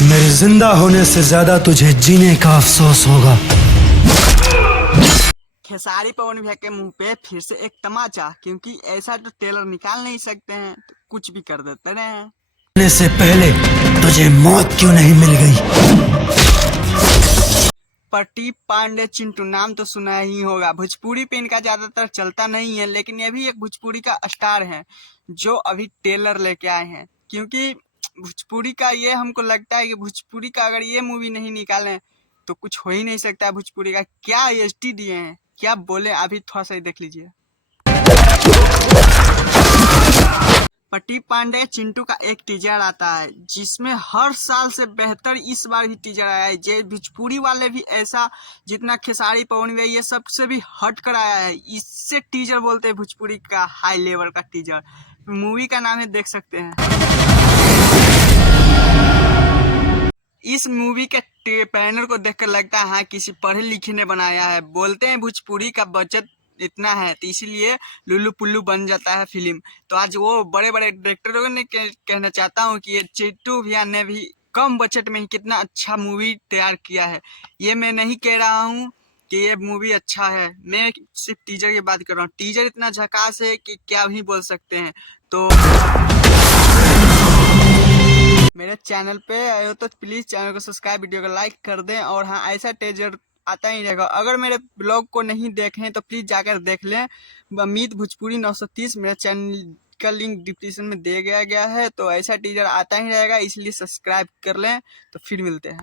मेरे जिंदा होने से ज्यादा तुझे जीने का अफसोस होगा। खेसारी पवन भैया के मुंह पे फिर से एक तमाचा, क्योंकि ऐसा तो टेलर निकाल नहीं सकते हैं तो कुछ भी कर देते हैं। होने से पहले तुझे मौत क्यों नहीं मिल गई? प्रदीप पांडे चिंटू नाम तो सुना ही होगा। भोजपुरी पे इनका ज्यादातर चलता नहीं है, लेकिन ये भी एक भोजपुरी का स्टार है जो अभी टेलर लेके आए हैं। क्योंकि भोजपुरी का ये हमको लगता है कि भोजपुरी का अगर ये मूवी नहीं निकाले तो कुछ हो ही नहीं सकता। भोजपुरी का क्या एसटी दिए हैं, क्या बोले, अभी थोड़ा सा ही देख लीजिए। प्रदीप पांडे चिंटू का एक टीजर आता है जिसमें हर साल से बेहतर इस बार भी टीजर आया है। जे भोजपुरी वाले भी ऐसा, जितना खेसारी पवन भैया ये सबसे भी हट कर आया है। इससे टीजर बोलते हैं भोजपुरी का हाई लेवल का टीजर। मूवी का नाम है, देख सकते हैं। इस मूवी के बैनर को देखकर लगता है हाँ किसी पढ़े लिखे ने बनाया है। बोलते हैं भोजपुरी का बजट इतना है तो इसीलिए लुल्लू पुल्लू बन जाता है फिल्म। तो आज वो बड़े बड़े डायरेक्टरों ने कहना चाहता हूँ कि ये चिंटू भैया ने भी कम बजट में ही कितना अच्छा मूवी तैयार किया है। ये मैं नहीं कह रहा हूँ कि ये मूवी अच्छा है, मैं सिर्फ टीजर की बात कर रहा हूँ। टीजर इतना झकास है कि क्या भी बोल सकते हैं। तो मेरे चैनल पे आए हो तो प्लीज़ चैनल को सब्सक्राइब, वीडियो को लाइक कर दें। और हाँ, ऐसा टीजर आता ही रहेगा। अगर मेरे ब्लॉग को नहीं देखें तो प्लीज़ जाकर देख लें। अमित भोजपुरी 930 मेरे चैनल का लिंक डिस्क्रिप्शन में दे गया है। तो ऐसा टीजर आता ही रहेगा, इसलिए सब्सक्राइब कर लें। तो फिर मिलते हैं।